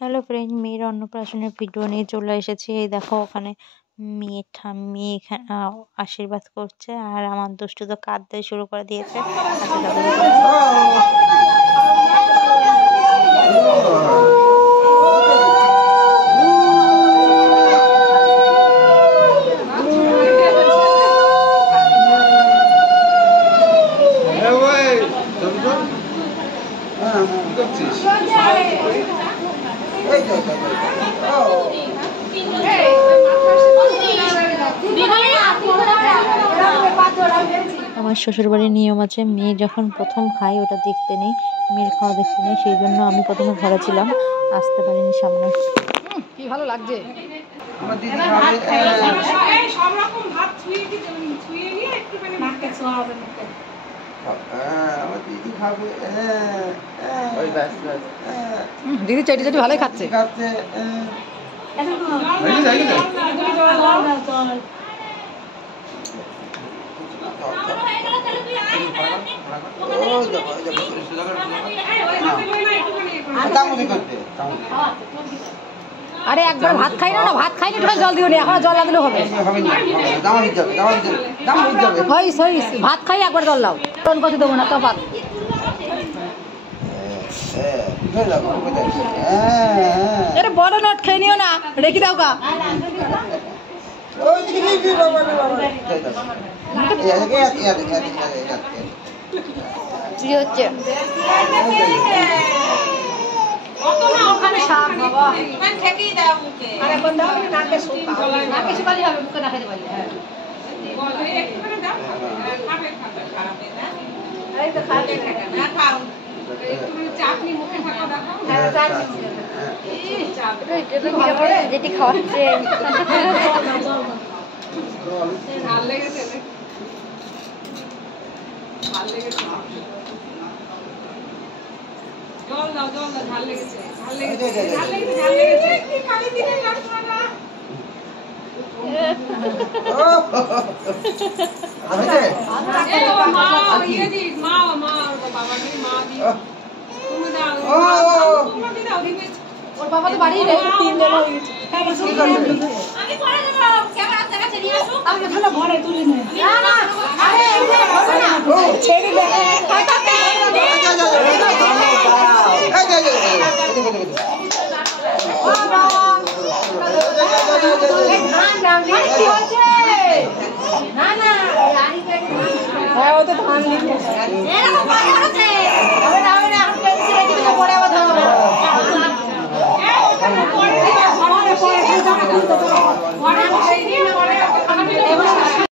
Hello friend, মেয়ের অন্নপ্রাশনের video নিয়ে চলে এসেছি। এই দেখো ওখানে মেয়ের ঠাম্মি আশীর্বাদ করছে, আর আমার দুষ্টু তো কাঁদতে শুরু করে দিয়েছে। আচ্ছা আমার শ্বশুরবাড়ির নিয়ম আছে, মেয়ে যখন প্রথম খায় ওটা দেখতে নেই, মেয়ের খাওয়া দেখতে নেই। সেই জন্য আমি প্রথমে ঘরে ছিলাম, আসতে পারিনি সামনে। কি ভালো লাগছে। আমার দিদি সব রকম ভাত ছুঁয়ে নিয়ে একটুখানি নাকে ছোঁয়াবে মুখে। আমার দিদি খাবে। ওই ব্যাস ব্যাস। দিদি চাইটি চাইটি ভালোই খাচ্ছে। খাচ্ছে। আরে একবার ভাত খাই না, ভাত খাইনি একটু জল দিও নি, এখন জল না দিলেও হবে। ভাত খাই একবার জল দাও, কোন কথা দেবো না তো ভাত। এটা বড় নোট খেয়ে নিও না, রেখে দাও গা। কি হচ্ছে ওখানে শাক বাবা ঠেকেই দাও মুখে, আর এখন দাও নাকে শুকাও, নাকে শুকালি হবে, মুখে না খেতে পারলে। হ্যাঁ একটুখানি দাও, খাবে খারাপ না, এই তো খাবে না, খাও একটুখানি চাটনি মুখে থাকা দাও। হ্যাঁ চাটনি মুখে, এই চাটনি এটা যেটি খাওয়াচ্ছে ভাল লেগেছে, ভাল লেগেছে। জল দাও, জল দাও, ঝাল লেগেছে, ঝাল লেগেছে, ঝাল লেগেছে, ঝাল লেগেছে। কি খালি দিলে লাগবে না। আছে এ ও মা ইয়ে দি মা বাবা দি মা দি তুমি দাও, তুমি দাও দিদি। ওর বাবা তো বাড়ি নেই, 3 দিন হয়ে গেছে। আমি পরে দেব, ক্যামেরা থেকে নিয়ে আসো। আমি এখানে ঘরে তুলি না। না আরে এই যে হবে না, ছেড়ে দে। হ্যাঁ ও তো ধান নিচ্ছে, এরকম পানি হচ্ছে। হবে না এখন টেনশন রেখে দিলে পরে আবার ধরবে।